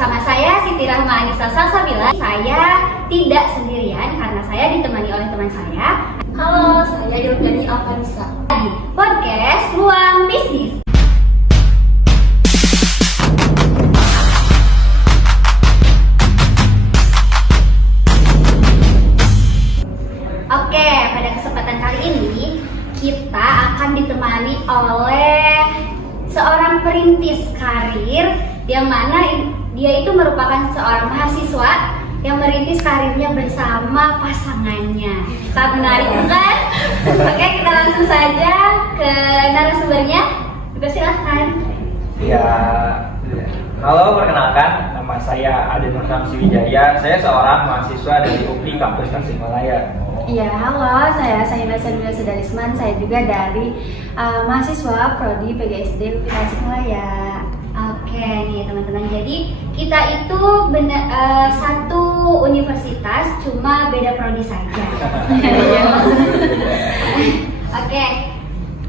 bersama saya Siti Rahma Anissa Salsabila. Saya tidak sendirian karena saya ditemani oleh teman saya. Halo, saya Yurgani Alvanisa Di podcast Ruang Bisnis. Oke, pada kesempatan kali ini kita akan ditemani oleh seorang perintis karir yang mana dia itu merupakan seorang mahasiswa yang merintis karirnya bersama pasangannya. Sangat menarik bukan? Oke, kita langsung saja ke narasumbernya. Silahkan. Ya, halo, perkenalkan, nama saya Ade Nur Samsi Wijaya. Saya seorang mahasiswa dari UPI Kampus Tasikmalaya. Iya, halo, saya Sayyida Sadula Sudarisman. Saya juga dari mahasiswa Prodi PGSD UPI Tasikmalaya. Oke nih teman-teman, jadi kita itu satu universitas, cuma beda prodi saja. Oke,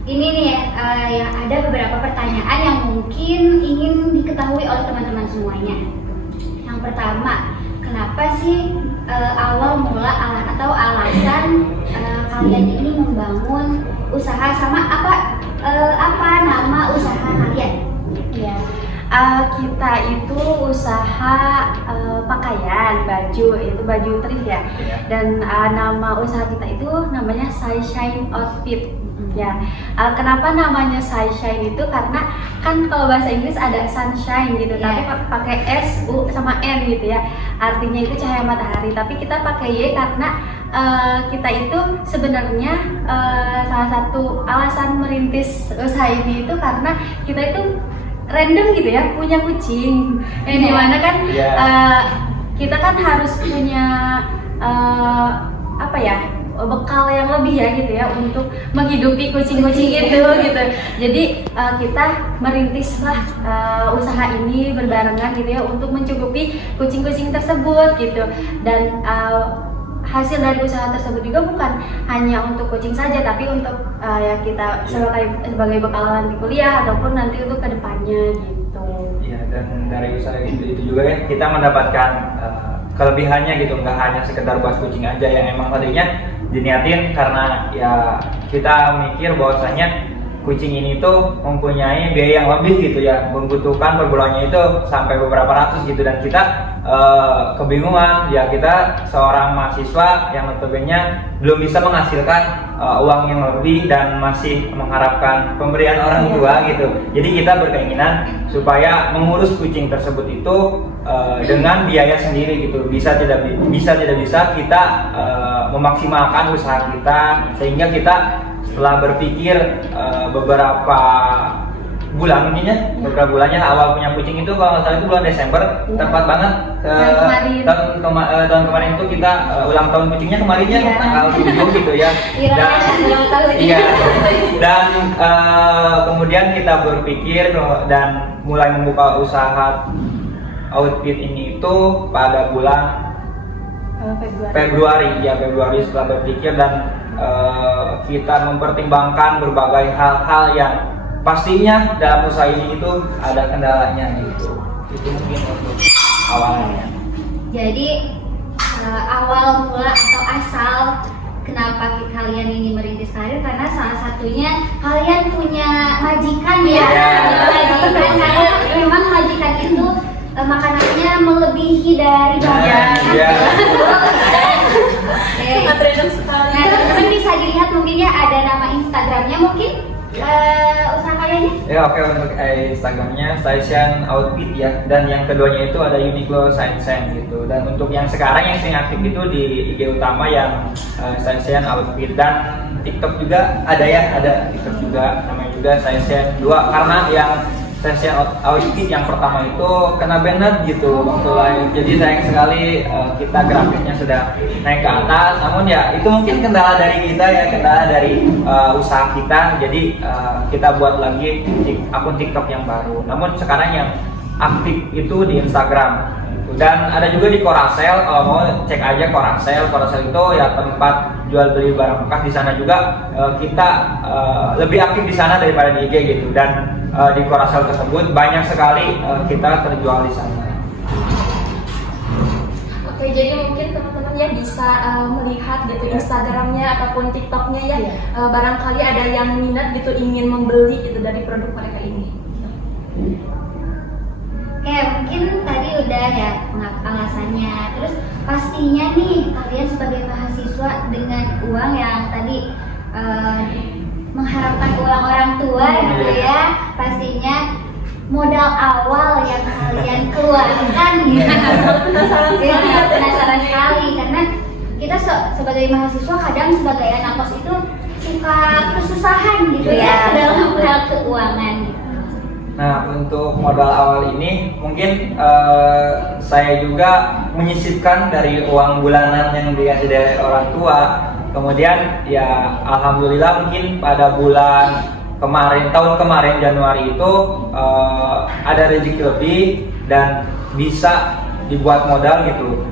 ini nih ya, ada beberapa pertanyaan yang mungkin ingin diketahui oleh teman-teman semuanya. Yang pertama, kenapa sih awal mula atau alasan kalian ini membangun usaha, sama apa nama usaha kalian? Iya, kita itu usaha pakaian, baju, itu baju thrift ya. Dan nama usaha kita itu namanya Sunshine Outfit. Ya, kenapa namanya Sunshine itu karena kan kalau bahasa Inggris ada sunshine gitu, tapi pakai S, U sama N gitu ya. Artinya itu cahaya matahari, tapi kita pakai Y karena kita itu sebenarnya salah satu alasan merintis usaha ini itu karena kita itu random gitu ya, punya kucing. Dimana kan kita kan harus punya bekal yang lebih ya gitu ya untuk menghidupi kucing-kucing itu gitu. Jadi kita merintislah usaha ini berbarengan gitu ya untuk mencukupi kucing-kucing tersebut gitu. Dan hasil dari usaha tersebut juga bukan hanya untuk kucing saja, tapi untuk ya kita sebagai bekal nanti kuliah ataupun nanti untuk kedepannya gitu. Iya, dan dari usaha itu juga kan kita mendapatkan kelebihannya gitu, nggak hanya sekedar buat kucing aja yang emang tadinya diniatin karena ya kita mikir bahwasanya kucing ini tuh mempunyai biaya yang lebih gitu ya, membutuhkan per bulannya itu sampai beberapa ratus gitu, dan kita kebingungan ya, kita seorang mahasiswa yang notabene belum bisa menghasilkan uang yang lebih dan masih mengharapkan pemberian orang tua gitu. Jadi kita berkeinginan supaya mengurus kucing tersebut itu dengan biaya sendiri gitu. Bisa tidak bisa kita memaksimalkan usaha kita, sehingga kita setelah berpikir beberapa bulan mungkin ya, beberapa bulannya awal punya kucing itu kalau nggak salah itu bulan Desember, tepat banget. Tahun kemarin itu kita ulang tahun kucingnya kemarinnya tanggal 7 gitu ya. Dan kemudian kita berpikir dan mulai membuka usaha outfit ini itu pada bulan Februari setelah berpikir dan kita mempertimbangkan berbagai hal-hal yang pastinya dalam usaha ini itu ada kendalanya gitu. Itu mungkin untuk awalnya. Jadi awal mula atau asal kenapa kalian ini merintis karir karena salah satunya kalian punya majikan ya. Majikan, karena memang majikan itu makanannya melebihi dari bagian. Sangat random sekali. Nah, teman-teman bisa dilihat mungkin ya, ada nama Instagramnya mungkin usaha kaliannya. Ya oke, untuk Instagramnya Sunshine Outfit ya, dan yang keduanya itu ada Uniqlo Sunshine gitu. Dan untuk yang sekarang yang sering aktif itu di IG utama yang Sunshine Outfit, dan TikTok juga ada ya, ada TikTok juga namanya juga Sunshine 2, karena yang Sunshine Outfit yang pertama itu kena banner gitu waktu live. Jadi sayang sekali kita grafiknya sudah naik ke atas, namun ya itu mungkin kendala dari kita ya, kendala dari usaha kita. Jadi kita buat lagi akun TikTok yang baru. Namun sekarang yang aktif itu di Instagram. Dan ada juga di Korasel, kalau mau cek aja Korasel. Korasel itu ya tempat jual beli barang bekas. Di sana juga kita lebih aktif di sana daripada di IG gitu. Dan di Korasel tersebut banyak sekali kita terjual di sana. Oke, jadi mungkin teman-teman ya bisa melihat gitu Instagramnya ataupun TikToknya ya, barangkali ada yang minat gitu ingin membeli gitu dari produk mereka ini. Oke, mungkin tadi udah ya alasannya. Terus pastinya nih kalian sebagai mahasiswa dengan uang yang tadi mengharapkan uang orang tua gitu ya, pastinya modal awal yang kalian keluarkan gitu. Penasaran sekali karena kita sebagai mahasiswa kadang sebagai anak kos itu suka kesusahan gitu ya dalam hal keuangan gitu. Nah, untuk modal awal ini mungkin saya juga menyisipkan dari uang bulanan yang dikasih dari orang tua. Kemudian ya alhamdulillah mungkin pada bulan tahun kemarin Januari itu ada rezeki lebih dan bisa dibuat modal gitu.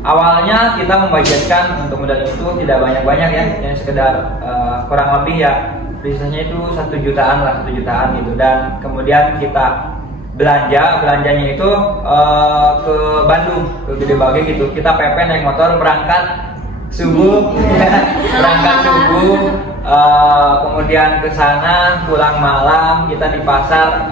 Awalnya kita membudgetkan untuk modal itu tidak banyak-banyak ya, yang sekedar kurang lebih ya biasanya itu 1 jutaan gitu, dan kemudian kita belanjanya itu ke Bandung, ke Gede Bage gitu. Kita PP naik motor berangkat subuh kemudian ke sana pulang malam, kita di pasar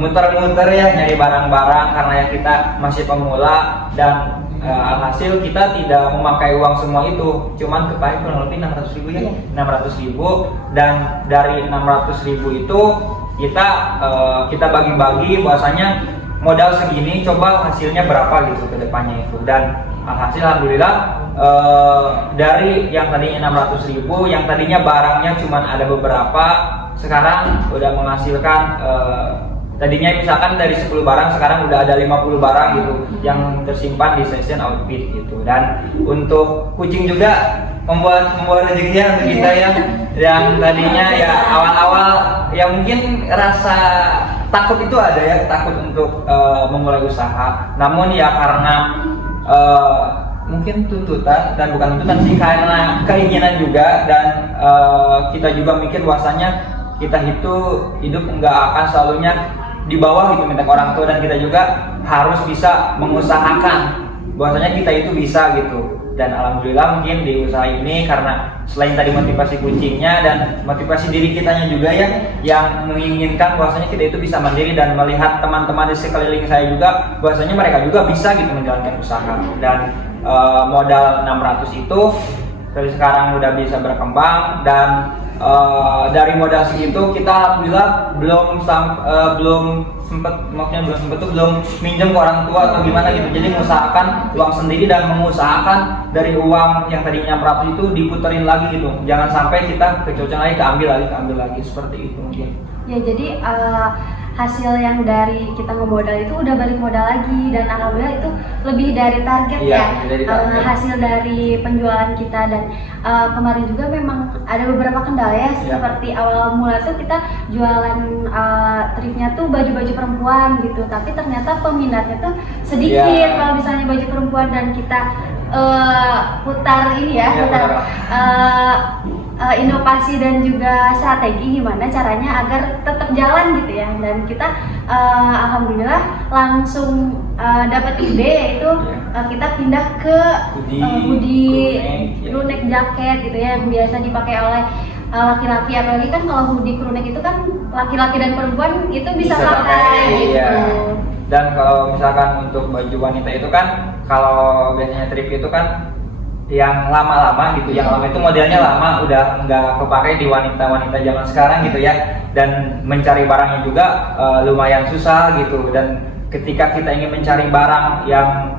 muter-muter ya nyari barang-barang karena ya kita masih pemula, dan alhasil kita tidak memakai uang semua itu, cuman kepakai kurang lebih 600.000 ya, 600.000, dan dari 600.000 itu kita bagi-bagi bahwasanya modal segini coba hasilnya berapa gitu ke depannya itu, dan alhasil alhamdulillah dari yang tadinya 600.000 yang tadinya barangnya cuman ada beberapa, sekarang udah menghasilkan tadinya misalkan dari 10 barang sekarang udah ada 50 barang gitu yang tersimpan di section outfit gitu. Dan untuk kucing juga membuat rezekinya untuk kita ya, yang tadinya ya awal-awal ya mungkin rasa takut itu ada ya, takut untuk memulai usaha, namun ya karena mungkin tuntutan, dan bukan tuntutan sih, karena keinginan juga, dan kita juga mikir bahwasanya kita itu hidup nggak akan selalunya di bawah gitu minta ke orang tua, dan kita juga harus bisa mengusahakan bahwasanya kita itu bisa gitu. Dan alhamdulillah mungkin di usaha ini karena selain tadi motivasi kucingnya dan motivasi diri kitanya juga ya, yang menginginkan bahwasanya kita itu bisa mandiri, dan melihat teman-teman di sekeliling saya juga bahwasanya mereka juga bisa gitu menjalankan usaha. Dan modal 600 itu dari sekarang udah bisa berkembang, dan dari modal segitu kita alhamdulillah belum minjem ke orang tua atau gimana gitu. Jadi mengusahakan uang sendiri dan mengusahakan dari uang yang tadinya 600 itu diputerin lagi gitu. Jangan sampai kita kecocokan lagi, keambil lagi seperti itu mungkin. Ya, jadi hasil yang dari kita ngemodal itu udah balik modal lagi, dan alhamdulillah itu lebih dari target hasil dari penjualan kita. Dan kemarin juga memang ada beberapa kendala ya, seperti awal mula tuh kita jualan tripnya tuh baju-baju perempuan gitu, tapi ternyata peminatnya tuh sedikit kalau misalnya baju perempuan, dan kita putar inovasi dan juga strategi gimana caranya agar tetap jalan gitu ya. Dan kita alhamdulillah langsung dapat ide, yaitu kita pindah ke hoodie, crew neck jaket gitu ya, yang biasa dipakai oleh laki-laki. Apalagi kan kalau hoodie crew neck itu kan laki-laki dan perempuan itu bisa pakai gitu. Iya. Dan kalau misalkan untuk baju wanita itu kan, kalau biasanya trip itu kan yang lama-lama gitu, yang lama itu modelnya lama, udah nggak kepakai di wanita-wanita zaman sekarang gitu ya. Dan mencari barangnya juga lumayan susah gitu, dan ketika kita ingin mencari barang yang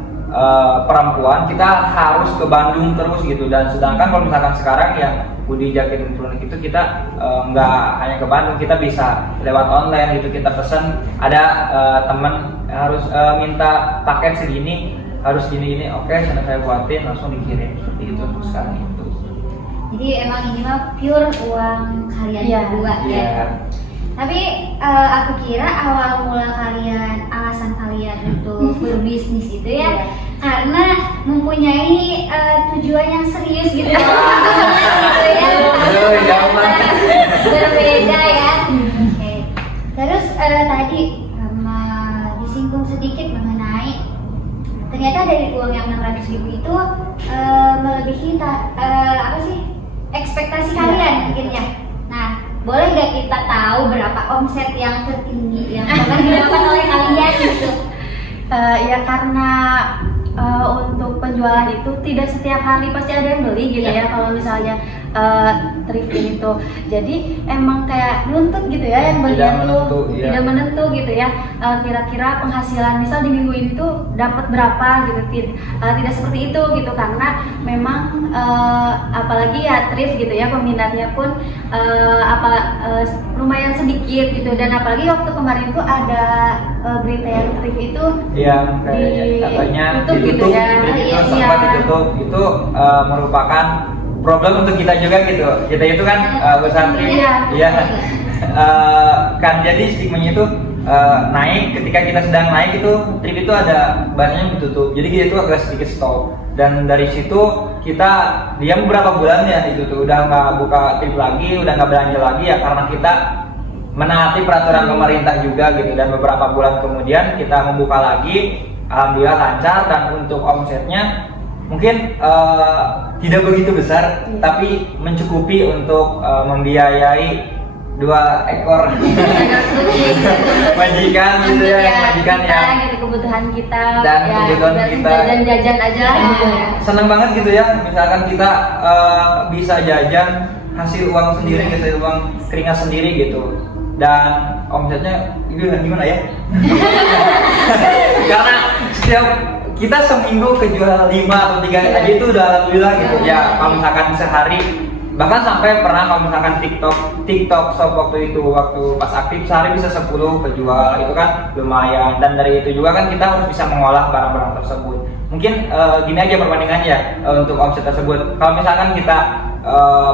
perempuan, kita harus ke Bandung terus gitu. Dan sedangkan kalau misalkan sekarang yang hoodie jaket dan turun itu kita nggak hanya ke Bandung, kita bisa lewat online gitu, kita pesen, ada teman harus minta paket segini, harus gini, oke, saya buatin, langsung dikirim, seperti itu untuk sekarang itu. Jadi emang ini mah pure uang kalian berdua ya. Tapi aku kira awal mula alasan kalian untuk berbisnis itu ya karena mempunyai tujuan yang serius gitu. Berbeda ya. Oke. Terus tadi disinggung sedikit mengenai ternyata dari uang yang 600 300.000 itu melebihi apa sih ekspektasi kalian mungkin ya. Nah, boleh gak kita tahu berapa omset yang tertinggi yang pernah didapat oleh kalian gitu? Ya karena untuk penjualan itu tidak setiap hari pasti ada yang beli gitu ya kalau misalnya thrifting itu. Jadi emang kayak nuntut gitu ya yang belian tuh tidak menentu gitu ya. Kira-kira penghasilan misal di minggu ini tuh dapat berapa gitu. Tidak seperti itu gitu karena memang apalagi ya thrift gitu ya peminatnya pun lumayan sedikit gitu, dan apalagi waktu kemarin tuh ada berita yang thrift itu yang katanya ditutup gitu ya. Sempat ditutup itu merupakan problem untuk kita juga gitu. Kita itu kan usaha thrift, kan jadi stigmanya itu naik ketika kita sedang naik itu thrift itu ada banyak ditutup. Jadi kita itu agak sedikit stop, dan dari situ kita diam beberapa bulan ya itu tuh udah nggak buka thrift lagi, udah nggak belanja lagi ya karena kita menaati peraturan pemerintah juga gitu. Dan beberapa bulan kemudian kita membuka lagi, alhamdulillah lancar, dan untuk omsetnya mungkin tidak begitu besar, tapi mencukupi untuk membiayai 2 ekor majikan gitu ya, majikan kita, yang gitu, kebutuhan kita dan ya, kebutuhan kita jajan aja gitu ya. Seneng banget gitu ya, misalkan kita bisa jajan hasil uang sendiri, hasil uang keringat sendiri gitu, dan omsetnya itu gimana ya? Karena setiap kita seminggu kejual 5 atau 3 aja itu udah alhamdulillah gitu ya. Kalau misalkan sehari, bahkan sampai pernah kalau misalkan TikTok shop waktu pas aktif sehari bisa 10 kejual, itu kan lumayan. Dan dari itu juga kan kita harus bisa mengolah barang-barang tersebut. Mungkin gini aja perbandingannya untuk omset tersebut. Kalau misalkan kita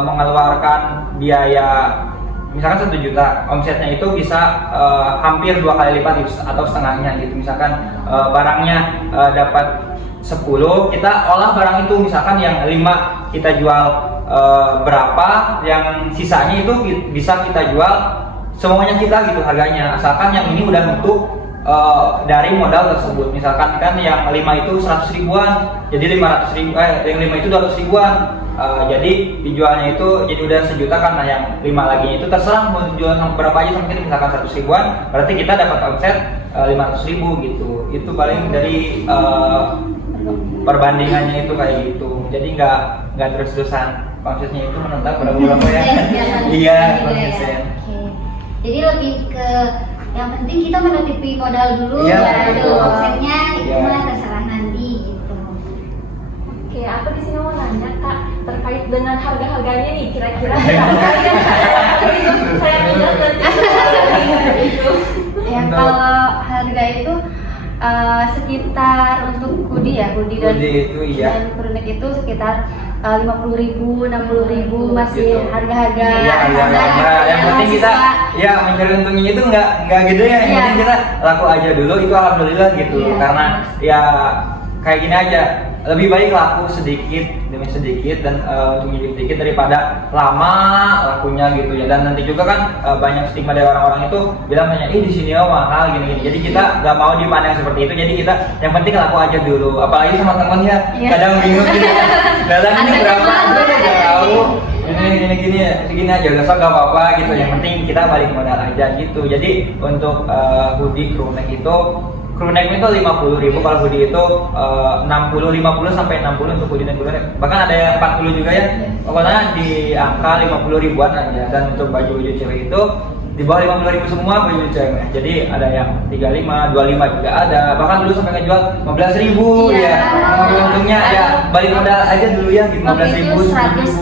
mengeluarkan biaya misalkan 1 juta, omsetnya itu bisa hampir 2 kali lipat atau setengahnya gitu. Misalkan barangnya dapat 10, kita olah barang itu misalkan yang 5 kita jual berapa, yang sisanya itu bisa kita jual semuanya kita gitu harganya, asalkan yang ini udah nutup dari modal tersebut. Misalkan kan yang 5 itu 100 ribuan, jadi 500 ribu, yang 5 itu 200 ribuan. Jadi dijualnya itu jadi udah 1 juta kan. Nah yang 5 lagi itu terserah mau dijual sama berapa aja, mungkin misalkan 100 ribuan, berarti kita dapat omset 500 ribu gitu. Itu paling dari perbandingannya itu kayak gitu. Jadi nggak terus-terusan omsetnya itu menetap berapa ya. Iya, konsisten. Jadi lebih ke yang penting kita menutupi modal dulu ya, itu omsetnya itu mah terserah nanti gitu. Oke, aku di sini mau nanya Kak terkait dengan harga-harganya nih, kira-kira harganya saya lihat nanti itu. Ya kalau harga itu sekitar untuk hoodie dan crewneck itu sekitar 50.000, 60.000 masih gitu. Harga-harga yang penting kita ya mencari untungnya itu nggak gede ya, yang penting kita laku aja dulu, itu alhamdulillah gitu. Karena ya kayak gini aja, lebih baik laku sedikit demi sedikit dan untungnya sedikit daripada lama lakunya gitu ya. Dan nanti juga kan banyak stigma dari orang-orang itu bilang di sini mahal gini. Jadi kita nggak mau dipandang seperti itu. Jadi kita yang penting laku aja dulu. Apalagi sama teman ya, kadang bingung gitu. Kadang ini berapa? Nggak tahu. Gini aja udah so nggak apa-apa gitu. Yang penting kita balik modal aja gitu. Jadi untuk hoodie crewneck itu, crewneck itu 50.000, kalau hoodie itu 50 sampai 60 untuk hoodie dan crewneck. Bahkan ada yang 40 juga ya. Pokoknya di angka 50 ribuan aja. Dan untuk baju cewek itu di bawah 50.000 semua baju cewek. Jadi ada yang 35, 25 juga ada. Bahkan dulu sampai ngejual 15.000 ya. Untungnya ya balik modal aja dulu ya gitu. 15.000,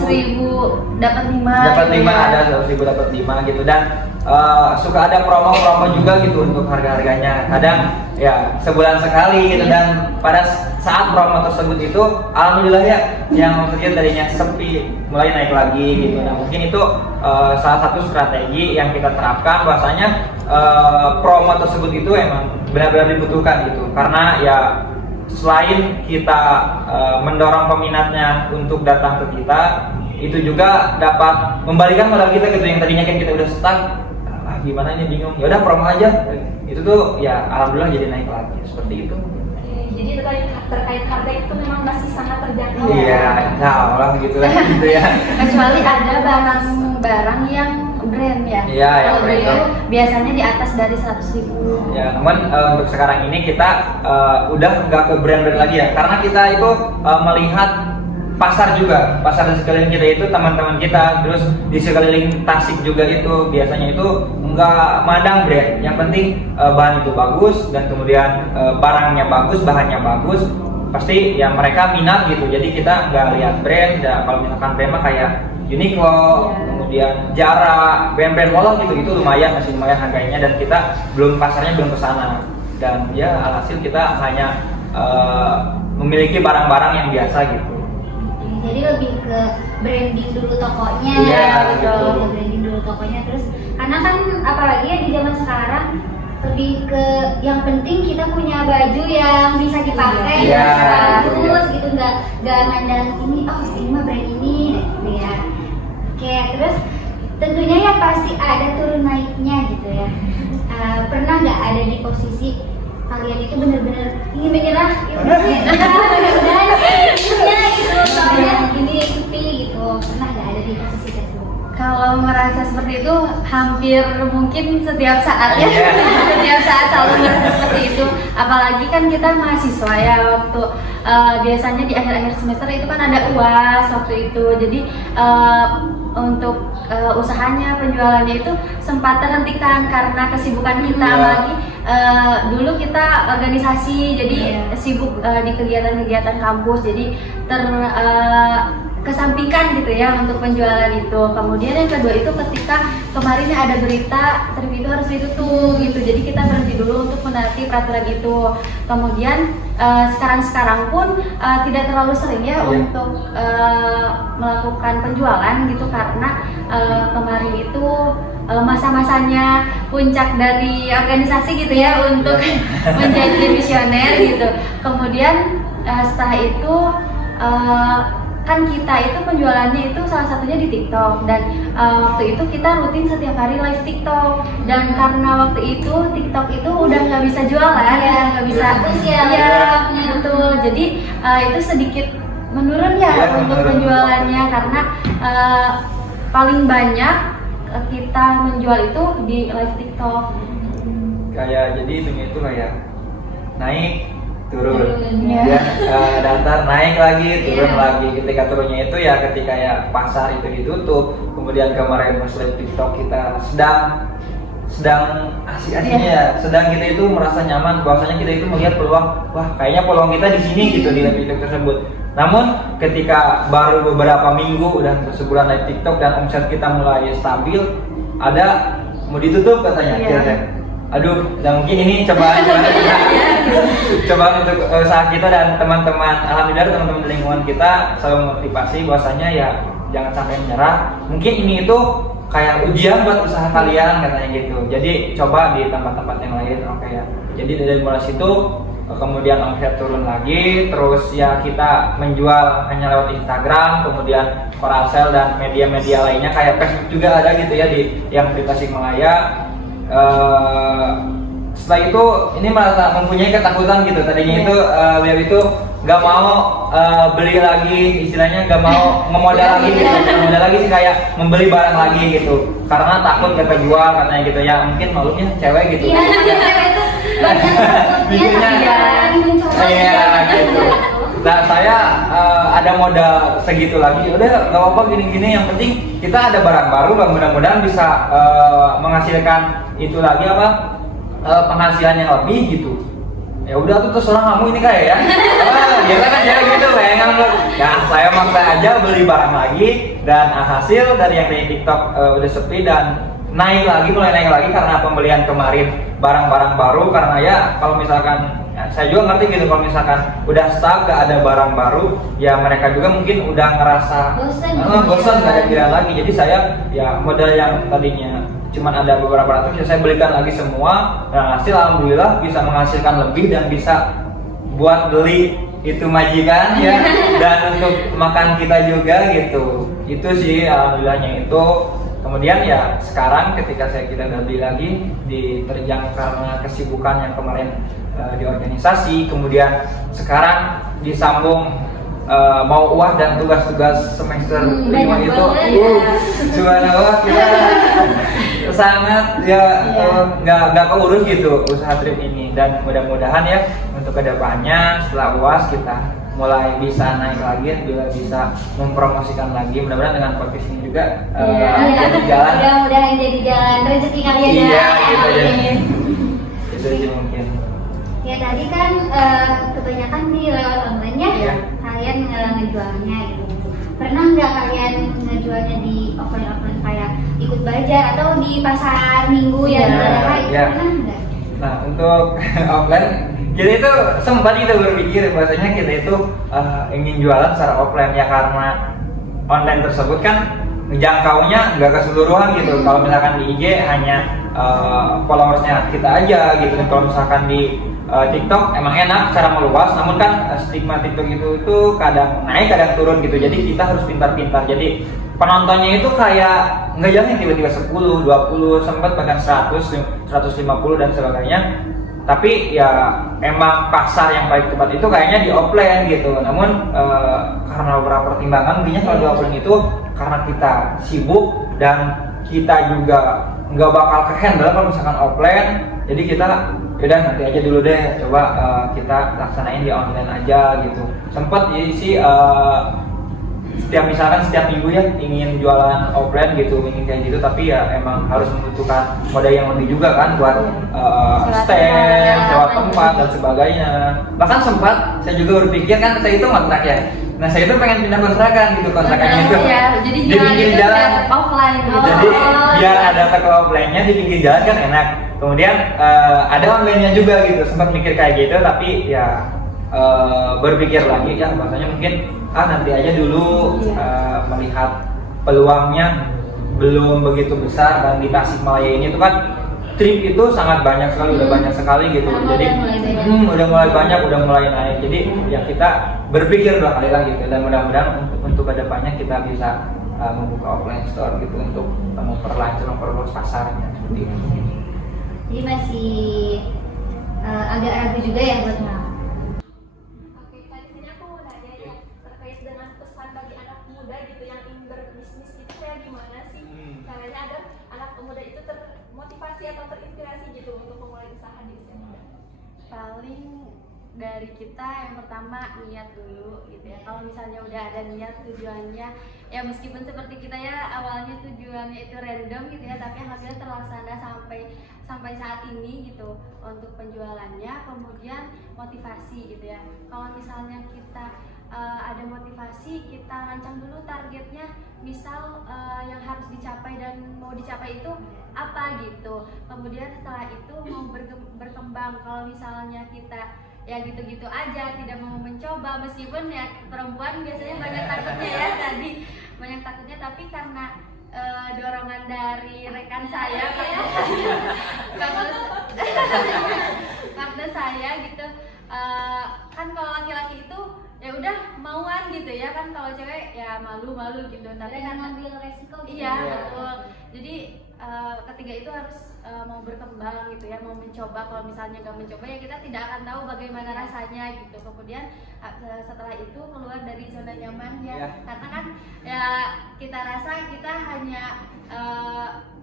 100.000 dapat 5. Dapat 5 ada 100.000 dapat 5 gitu. Dan suka ada promo-promo juga gitu untuk harga-harganya. Kadang ya sebulan sekali gitu, dan pada saat promo tersebut itu alhamdulillah ya yang maksudnya tadinya sepi mulai naik lagi gitu. Nah mungkin itu salah satu strategi yang kita terapkan, bahwasanya promo tersebut itu emang benar-benar dibutuhkan gitu, karena ya selain kita mendorong peminatnya untuk datang ke kita, itu juga dapat membalikan modal kita gitu, yang tadinya kan kita udah stuck, gimana ini bingung, ya udah promo aja, itu tuh ya alhamdulillah jadi naik lagi seperti itu. Jadi terkait harga itu memang masih sangat terjangkau. Iya, insya Allah gitu lah gitu ya. Kecuali ada barang-barang yang brand ya. Iya, yang Kalau brand. itu biasanya di atas dari 100.000. Ya, namun untuk sekarang ini kita udah nggak ke brand-brand lagi ya, karena kita itu melihat pasar juga, pasar di sekeliling kita itu teman-teman kita, terus di sekeliling Tasik juga itu biasanya itu nggak mandang brand, yang penting bahan itu bagus dan kemudian barangnya bagus, bahannya bagus, pasti ya mereka minat gitu. Jadi kita nggak lihat brand, dan kalau misalkan brand mah kayak Uniqlo, kemudian Zara, brand-brand lokal gitu, itu lumayan, masih lumayan harganya, dan kita pasarnya belum ke sana. Dan ya alhasil kita hanya memiliki barang-barang yang biasa gitu. Jadi lebih ke branding dulu tokonya, Iya, gitu. betul. Ke branding dulu tokonya, terus karena kan apalagi ya di zaman sekarang lebih ke yang penting kita punya baju yang bisa dipakai, Iya, yang bagus iya. gitu, nggak mandang ini, oh ini mah brand ini, gitu ya. Oke, terus tentunya ya pasti ada turun naiknya gitu ya. Pernah nggak ada di posisi kalian itu bener-bener ingin menyerah, ya udah sih, mudah-mudahan ya gitu, soalnya ini sepi gitu. Pernah nggak ada di posisi tersebut? Kalau merasa seperti itu hampir mungkin setiap saat ya. Iya. Setiap saat selalu merasa seperti itu. Apalagi kan kita mahasiswa ya, waktu biasanya di akhir-akhir semester itu kan ada UAS waktu itu. Jadi untuk usahanya, penjualannya itu sempat terhentikan karena kesibukan kita. Iya. Apalagi dulu kita organisasi, jadi sibuk di kegiatan-kegiatan kampus, jadi kesampingkan gitu ya untuk penjualan itu. Kemudian yang kedua itu ketika kemarin ada berita trip itu harus ditutup gitu, jadi kita berhenti dulu untuk menaati peraturan itu. Kemudian sekarang pun tidak terlalu sering ya untuk melakukan penjualan gitu, karena kemarin itu masa-masanya puncak dari organisasi gitu ya untuk menjadi demisioner gitu. Kemudian setelah itu kan kita itu penjualannya itu salah satunya di TikTok, dan waktu itu kita rutin setiap hari live TikTok, dan karena waktu itu TikTok itu udah nggak bisa jualan, nggak bisa, iya betul. Jadi itu sedikit menurun ya untuk penjualannya, karena paling banyak kita menjual itu di live TikTok. Kayak jadi itu kayak naik turun, Iya. ya datar naik lagi turun lagi. Ketika turunnya itu ya ketika ya pasar itu ditutup, kemudian kemarin muslim TikTok kita sedang asik-asiknya ya, sedang kita itu merasa nyaman, bahwasanya kita itu melihat peluang, wah kayaknya peluang kita di sini gitu di live TikTok tersebut. Namun ketika baru beberapa minggu dan sebulan live TikTok dan omset kita mulai stabil, ada mau ditutup katanya. Aduh, dan mungkin ini cobaan untuk usaha kita dan teman-teman. Alhamdulillah teman-teman di lingkungan kita selalu memotivasi bahwasanya ya jangan sampai menyerah. Mungkin ini itu kayak ujian buat usaha kalian katanya gitu. Jadi coba di tempat-tempat yang lain, oke ya. Jadi dari mulai situ kemudian omset turun lagi, terus ya kita menjual hanya lewat Instagram, kemudian Coralsel dan media-media lainnya kayak Facebook juga ada gitu ya di yang di Tasikmalaya. Setelah itu ini merasa mempunyai ketakutan gitu. Tadinya itu beliau itu nggak mau beli lagi, istilahnya nggak mau ngemodal lagi gitu, ngemodal lagi sih kayak membeli barang lagi gitu, karena takut gak kejual katanya gitu ya. Mungkin malunya cewek gitu. Iya, cewek itu banyak takutnya tapi jarang mencoba. Iya gitu. Nah saya ada modal segitu lagi, udah nggak apa-apa gini-gini, yang penting kita ada barang baru, mudah-mudahan bisa menghasilkan itu lagi penghasilan yang lebih gitu. Ya udah tuh terserah kamu ini kayak ya. Biasa kan cara gitu kayak nganggur. Ya saya maksa aja beli barang lagi, dan hasil dari yang dari TikTok udah sepi dan mulai naik lagi karena pembelian kemarin barang-barang baru. Karena ya kalau misalkan saya juga ngerti gitu, kalau misalkan udah stuck gak ada barang baru, ya mereka juga mungkin udah ngerasa bosan gak ada pilihan lagi. Jadi saya ya modal yang tadinya cuman ada beberapa ratus, ya saya belikan lagi semua, dan hasil alhamdulillah bisa menghasilkan lebih dan bisa buat beli itu majikan ya, dan untuk makan kita juga gitu. Itu sih alhamdulillahnya itu. Kemudian ya sekarang ketika kita udah beli lagi, diterjang karena kesibukan yang kemarin di organisasi, kemudian sekarang disambung mau UAS dan tugas-tugas semester 5 banyak itu banget ya. subhanallah kita sangat ya nggak keurus gitu usaha trip ini, dan mudah-mudahan ya untuk kedepannya setelah UAS kita mulai bisa naik lagi, juga bisa mempromosikan lagi, mudah-mudahan dengan podcast ini juga jadi jalan. Mudah-mudahan jadi jalan rezeki kalian ya. Iya gitu ya. Amin. Itu sih mungkin. Ya tadi kan kebanyakan di lewat online ya, Iya. kalian ngejualnya gitu. Pernah nggak kalian ngejualnya di offline kayak ikut belajar atau di pasar minggu yang Iya, itu iya. pernah nggak? Nah untuk offline kita itu sempat kita berpikir bahwasanya kita itu ingin jualan secara offline ya, karena online tersebut kan jangkaunya nggak keseluruhan gitu. Kalau misalkan di IG hanya followersnya kita aja gitu, dan kalau misalkan di TikTok emang enak cara meluas, namun kan stigma TikTok itu kadang naik kadang turun gitu. Jadi kita harus pintar-pintar. Jadi penontonnya itu kayak nggak jalan tiba-tiba 10, 20, sempat bahkan 100, 150 dan sebagainya. Tapi ya emang pasar yang paling tepat itu kayaknya di offline gitu. Namun karena beberapa pertimbangan, mungkinnya kalau di offline itu karena kita sibuk dan kita juga nggak bakal ke-handle kalau misalkan offline. Jadi kita yaudah nanti aja dulu deh, coba kita laksanain di online aja gitu. Sempat ya sih setiap minggu ya ingin jualan offline gitu, ingin kayak gitu, tapi ya emang harus membutuhkan modal yang lebih juga kan buat stand, sewa tempat dan sebagainya. Bahkan sempat saya juga berpikir kan, saya itu ngontrak ya. Nah saya itu pengen pindah kontrakan gitu, kontrakannya itu Ya, jadi di jualan pinggir itu jalan. biar offline gitu. Jadi biar ada toko offline-nya di pinggir jalan kan enak. Kemudian ada online-nya juga gitu. Sempat mikir kayak gitu, tapi ya berpikir lagi ya bahasanya mungkin nanti aja dulu melihat peluangnya belum begitu besar. Dan di Tasikmalaya ini tuh kan trip itu sangat banyak sekali, udah banyak sekali gitu. Jadi udah mulai banyak, udah mulai naik. Jadi ya kita berpikir 2 kali lagi gitu. Dan mudah-mudahan untuk kedepannya kita bisa membuka offline store gitu untuk memperluas pasarnya seperti itu. Jadi masih agak ragu juga ya buat melakukan. Oke, Kak, di sini aku mau nanya ya terkait dengan pesan bagi anak muda gitu yang ingin berbisnis itu kayak gimana sih caranya agar anak muda itu termotivasi atau terinspirasi gitu untuk memulai usaha di usia muda? Paling dari kita yang pertama niat dulu gitu ya. Kalau misalnya udah ada niat, tujuannya ya meskipun seperti kita ya awalnya tujuannya itu random gitu ya, tapi alhamdulillah terlaksana sampai saat ini gitu untuk penjualannya. Kemudian motivasi gitu ya. Kalau misalnya kita ada motivasi, kita rancang dulu targetnya, misal yang harus dicapai dan mau dicapai itu apa gitu. Kemudian setelah itu mau berkembang. Kalau misalnya kita ya gitu-gitu aja, tidak mau mencoba, meskipun ya perempuan biasanya banyak takutnya ya, tadi banyak takutnya, tapi karena dorongan dari rekan saya karena saya gitu, kan kalau laki-laki itu ya udah mauan gitu ya, kan kalau cewek ya malu-malu gitu, tapi Dan kan ngambil resiko gitu. iya betul. Jadi ketiga itu harus mau berkembang gitu ya, mau mencoba. Kalau misalnya nggak mencoba ya kita tidak akan tahu bagaimana rasanya gitu. Kemudian setelah itu keluar dari zona nyaman ya, karena kan ya kita rasa kita hanya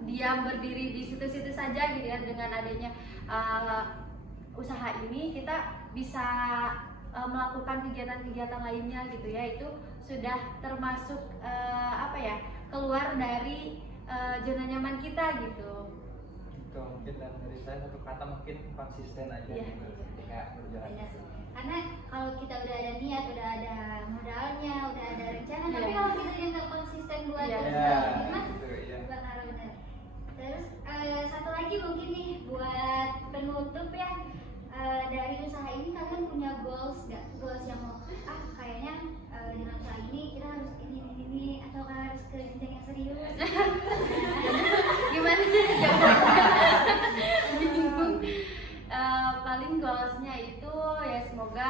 diam berdiri di situ-situ saja gitu ya. Dengan adanya usaha ini kita bisa melakukan kegiatan-kegiatan lainnya gitu ya, itu sudah termasuk keluar dari zona nyaman kita gitu. Itu mungkin dari saya satu kata mungkin konsisten aja gitu ketika berjalan. Benar. Karena kalau kita udah ada niat, udah ada modalnya, udah ada rencana, Iya. tapi kalau kita yang nggak konsisten buat Iya. usaha gimana? Gitu ya. Bakal benar. Terus satu lagi mungkin nih buat penutup ya, dari usaha ini kalian punya goals nggak? Goals yang mau kayaknya dengan usaha ini kita harus ini atau harus ke jenjang yang serius? Gimana jawabnya? Bingung. Paling goalsnya itu ya semoga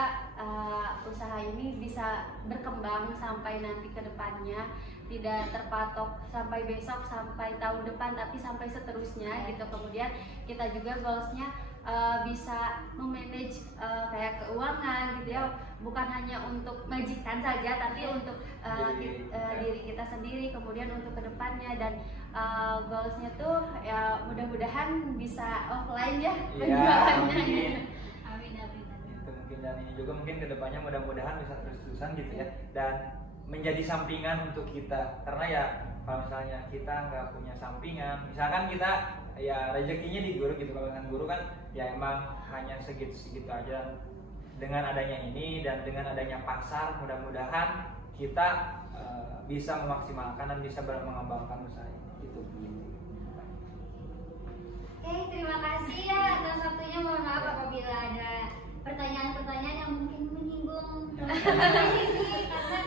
usaha ini bisa berkembang sampai nanti ke depannya, tidak terpatok sampai besok, sampai tahun depan, tapi sampai seterusnya gitu. Kemudian kita juga goalsnya bisa memanage kayak keuangan gitu ya, bukan hanya untuk majikan saja tapi untuk diri kita sendiri, kemudian untuk kedepannya, dan goalsnya tuh ya mudah-mudahan bisa offline ya penjualannya. Mungkin. Amin amin amin. Itu mungkin, dan ini juga mungkin kedepannya mudah-mudahan bisa terus-terusan gitu ya, dan menjadi sampingan untuk kita, karena ya kalau misalnya kita nggak punya sampingan, misalkan kita ya rezekinya di guru gitu, kalau misalkan guru kan ya emang hanya segitu-segitu aja. Dengan adanya ini dan dengan adanya pasar, mudah-mudahan kita bisa memaksimalkan dan bisa mengembangkan usaha ini gitu. Oke, terima kasih ya atas waktunya. Mohon maaf apabila ada pertanyaan-pertanyaan yang mungkin menyinggung teman-teman di sini, karena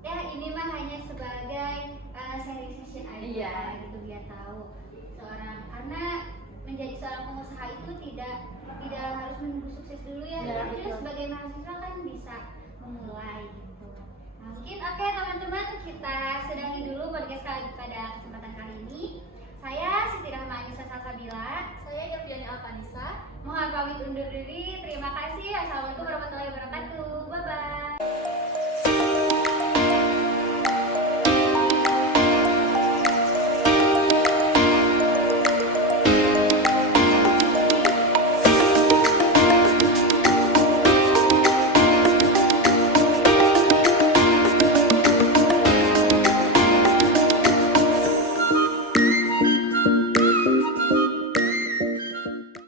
ya ini mah hanya sebagai sharing session aja Iya. gitu, biar tahu seorang, karena menjadi seorang pengusaha itu tidak harus menunggu sukses dulu ya, Iya, tapi betul. sebagai mahasiswa kan bisa memulai gitu. Nah, mungkin oke teman-teman, kita sudahi dulu podcast kali pada kesempatan kali ini. Saya Siti Rahma Anissa Salsabila. Saya Gerbiani Alpanisa. Mohon pamit undur diri. Terima kasih. Assalamualaikum warahmatullahi wabarakatuh.